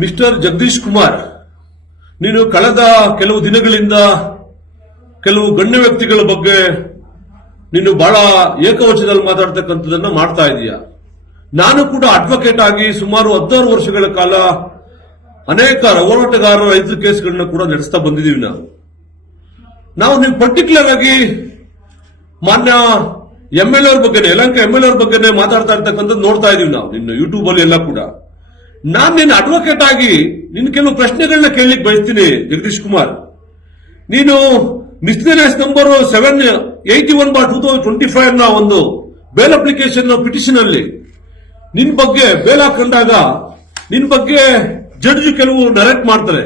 Mister Jagadish Kumar, ನೀನು ಕಳೆದ ಕೆಲವು ದಿನಗಳಿಂದ ಕೆಲವು ಗಣ್ಯ ವ್ಯಕ್ತಿಗಳ ಬಗ್ಗೆ ನೀನು ಬಹಳ ಏಕವಚನದಲ್ಲಿ ಮಾತಾಡ್ತಕ್ಕಂಥದ್ದನ್ನ ಮಾಡ್ತಾ ಇದೀಯ? ನಾನು ಕೂಡ ಅಡ್ವೊಕೇಟ್ ಆಗಿ ಸುಮಾರು ಹದಿನಾರು ವರ್ಷಗಳ ಕಾಲ ಅನೇಕ ಹೋರಾಟಗಾರರ ರೈತರ ಕೇಸ್ಗಳನ್ನ ಕೂಡ ನಡೆಸ್ತಾ ಬಂದಿದ್ದೀವಿ ನಾವು. ನಾವು ನೀವು ಪರ್ಟಿಕ್ಯುಲರ್ ಆಗಿ ಮಾನ್ಯ ಎಂ ಎಲ್ ಅವ್ರ ಬಗ್ಗೆ ಯಲಂಕ ಎಂ ಎಲ್ ಅವ್ರ ಬಗ್ಗೆ ಮಾತಾಡ್ತಾ ಇರ್ತಕ್ಕಂಥದ್ದು ನೋಡ್ತಾ ಇದೀವಿ ನಾವು, ನಿನ್ನ ಯೂಟ್ಯೂಬ್ ಅಲ್ಲಿ ಎಲ್ಲ ಕೂಡ. ನಾನ್ ನಿನ್ನ ಅಡ್ವೊಕೇಟ್ ಆಗಿ ನಿನ್ನ ಕೆಲವು ಪ್ರಶ್ನೆಗಳನ್ನ ಕೇಳಲಿಕ್ಕೆ ಬಯಸ್ತೀನಿ, ಜಗದೀಶ್ ಕುಮಾರ್. ನೀನು miscellaneous number seven eighty one bar two thousand twenty ಫೈವ್ನ ಒಂದು ಬೇಲ್ ಅಪ್ಲಿಕೇಶನ್ ಪಿಟಿಷನ್ ಅಲ್ಲಿ ನಿನ್ ಬಗ್ಗೆ ಬೇಲ್ ಹಾಕಂದಾಗ ನಿನ್ ಬಗ್ಗೆ ಜಡ್ಜ್ ಕೆಲವು ಡೈರೆಕ್ಟ್ ಮಾಡ್ತಾರೆ.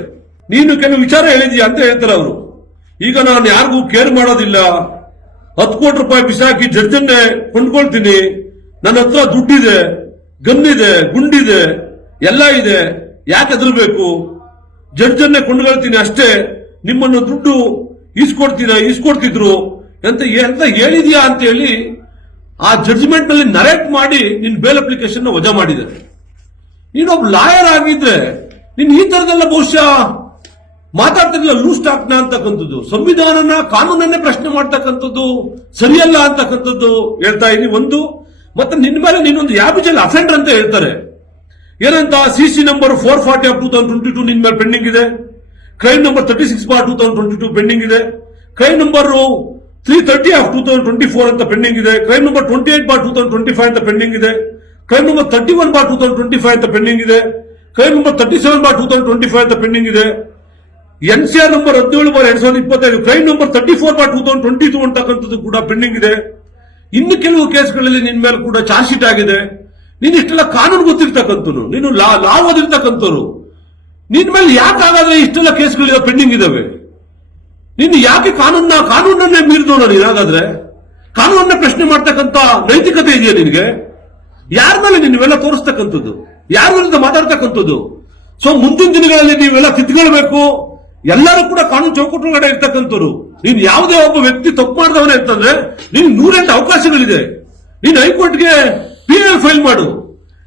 ನೀನು ಕೆಲವು ವಿಚಾರ ಹೇಳಿದೀಯ ಅಂತ ಹೇಳ್ತಾರೆ ಅವರು. ಈಗ ನಾನು ಯಾರಿಗೂ ಕೇರ್ ಮಾಡೋದಿಲ್ಲ. ಹತ್ತು ಕೋಟಿ ರೂಪಾಯಿ ಬಿಸಾಕಿ ಜಡ್ಜನ್ನೇ ಕೊಂಡ್ಕೊಳ್ತೀನಿ. ನನ್ನ ಹತ್ರ ದುಡ್ಡಿದೆ ಇದೆ ಗುಂಡಿದೆ. ಎಲ್ಲ ಇದೆ. ಯಾಕೆ ಹೆದರ್ಬೇಕು? ಜಡ್ಜನ್ನೇ ಕೊಂಡ್ಕೊಳ್ತೀನಿ ಅಷ್ಟೇ. ನಿಮ್ಮನ್ನು ದುಡ್ಡು ಈಸ್ಕೊಡ್ತೀರ, ಈಸ್ಕೊಡ್ತಿದ್ರು ಅಂತ ಎಂತ ಹೇಳಿದ್ಯಾ ಅಂತ ಹೇಳಿ ಆ ಜಡ್ಜ್ಮೆಂಟ್ನಲ್ಲಿ ನರೇಟ್ ಮಾಡಿ ನಿನ್ ಬೇಲ್ ಅಪ್ಲಿಕೇಶನ್ ವಜಾ ಮಾಡಿದ್ದಾರೆ ನೀನೊಬ್ಬ ಲಾಯರ್ ಆಗಿದ್ರೆ ನೀನ್ ಈ ತರದೆಲ್ಲ ಬಹುಶಃ ಮಾತಾಡ್ತಿರ್ಲಿಲ್ಲ ಲೂಸ್ ಟಾಕ್ನ ಅಂತಕ್ಕಂಥದ್ದು, ಸಂವಿಧಾನನ ಕಾನೂನನ್ನೇ ಪ್ರಶ್ನೆ ಮಾಡ್ತಕ್ಕಂಥದ್ದು, ಸರಿಯಲ್ಲ ಅಂತಕ್ಕಂಥದ್ದು ಹೇಳ್ತಾ ಇದೀನಿ ಒಂದು. ಮತ್ತೆ ನಿನ್ ಮೇಲೆ ನೀನೊಂದು ಯಾಬಿಜಲ್ ಅಫೆಂಡರ್ ಅಂತ ಹೇಳ್ತಾರೆ. ಏನಂತ C C number four forty of two thousand twenty two ನಿನ್ ಮೇಲೆ ಪೆಂಡಿಂಗ್ ಇದೆ. Crime number thirty six bar two thousand twenty two pending ಇದೆ. Crime number three thirty of two thousand twenty four ಅಂತ pending ಇದೆ. Crime number twenty eight bar two thousand twenty five ಅಂತ pending ಇದೆ. Crime number thirty one bar two thousand twenty five ಅಂತ pending ಇದೆ. Crime number thirty seven bar two thousand twenty five ಅಂತ pending ಇದೆ. N C R number ಹದಿನೇಳು bar ಎರಡ್ ಸಾವಿರದ ಇಪ್ಪತ್ತೈದು crime number thirty four bar two thousand twenty two ಅಂತಕ್ಕಂಥದ್ದು ಕೂಡ ಪೆಂಡಿಂಗ್ ಇದೆ. ಇನ್ನು ಕೆಲವು ಕೇಸ್ಗಳಲ್ಲಿ ನಿನ್ ಮೇಲೆ ಕೂಡ ಚಾರ್ಜ್ ಶೀಟ್ ಆಗಿದೆ. ನೀನು ಇಷ್ಟೆಲ್ಲ ಕಾನೂನು ಗೊತ್ತಿರ್ತಕ್ಕಂಥವ್ರು ನೀನು ಲಾ ಲಾ ಓದಿರ್ತಕ್ಕಂಥವ್ರು. ನಿನ್ ಮೇಲೆ ಯಾಕೆ ಹಾಗಾದ್ರೆ ಇಷ್ಟೆಲ್ಲ ಕೇಸ್ಗಳು ಪೆಂಡಿಂಗ್ ಇದಾವೆ? ನೀನು ಯಾಕೆ ಕಾನೂನ ಕಾನೂನನ್ನೇ ಮೀರಿದೋಣ ನೀನು ಕಾನೂನನ್ನ ಪ್ರಶ್ನೆ ಮಾಡ್ತಕ್ಕಂಥ ನೈತಿಕತೆ ಇದೆಯಾ ನಿನಗೆ? ಯಾರ ಮೇಲೆ ನೀವೆಲ್ಲ ತೋರಿಸ್ತಕ್ಕಂಥದ್ದು? ಯಾರ ವಿರುದ್ಧ ಮಾತಾಡ್ತಕ್ಕಂಥದ್ದು? ಸೊ ಮುಂದಿನ ದಿನಗಳಲ್ಲಿ ನೀವೆಲ್ಲ ತಿದ್ಕೊಳ್ಬೇಕು ಎಲ್ಲರೂ ಕೂಡ ಕಾನೂನು ಚೌಕಟ್ಟೊಳಗಡೆ ಇರ್ತಕ್ಕಂಥವ್ರು. ನೀನು ಯಾವುದೇ ಒಬ್ಬ ವ್ಯಕ್ತಿ ತಪ್ಪು ಮಾಡಿದವನೇ ಅಂತಂದ್ರೆ ನಿನ್ ನೂರೆಂಟು ಅವಕಾಶಗಳಿದೆ. ನೀನು ಹೈಕೋರ್ಟ್ಗೆ ಎಲ್ ಫೈಲ್ ಮಾಡು.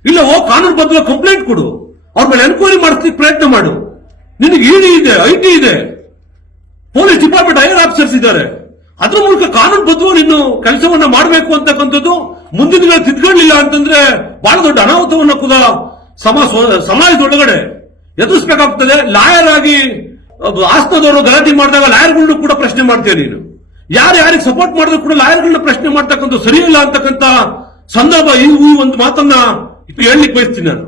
ಇಲ್ಲ, ಓ, ಕಾನೂನು ಬದಲು ಕಂಪ್ಲೇಂಟ್ ಕೊಡು. ಅವ್ರ ಮೇಲೆ ಎನ್ಕ್ವೈರಿ ಮಾಡಿಸ್ಲಿಕ್ಕೆ ಪ್ರಯತ್ನ ಮಾಡು. ನಿನಗೆ ಇಡಿ ಇದೆ ಐ ಟಿ ಇದೆ. ಪೊಲೀಸ್ ಡಿಪಾರ್ಟ್ಮೆಂಟ್ ಹೈಯರ್ ಆಫೀಸರ್ಸ್ ಇದ್ದಾರೆ. ಅದ್ರ ಮೂಲಕ ಕಾನೂನು ಬದ್ಧವು ನೀನು ಕೆಲಸವನ್ನ ಮಾಡಬೇಕು ಅಂತಕ್ಕಂಥದ್ದು ಮುಂದಿನ ದಿನ ತಿದ್ಕೊಳ್ಳಿಲ್ಲ ಅಂತಂದ್ರೆ ಬಹಳ ದೊಡ್ಡ ಅನಾಹುತವನ್ನ ಕೂಡ ಸಮ ಸಮಾಜದೊಳಗಡೆ ಎದುರಿಸಬೇಕಾಗ್ತದೆ. ಲಾಯರ್ ಆಗಿ ಆಸ್ತದವರು ಗಲಾಟೆ ಮಾಡಿದಾಗ ಲಾಯರ್ಗಳನ್ನ ಕೂಡ ಪ್ರಶ್ನೆ ಮಾಡ್ತೀಯ ನೀನು. ಯಾರು ಯಾರಿಗೆ ಸಪೋರ್ಟ್ ಮಾಡಿದ್ರು ಕೂಡ ಲಾಯರ್ಗಳನ್ನ ಪ್ರಶ್ನೆ ಮಾಡ್ತಕ್ಕಂಥ ಸರಿಯಿಲ್ಲ ಅಂತಕ್ಕಂಥ ಸಂದರ್ಭ ಈ ಈ ಒಂದು ಮಾತನ್ನ ಹೇಳಲಿಕ್ಕೆ ಬಯಸ್ತೀನಿ ನಾನು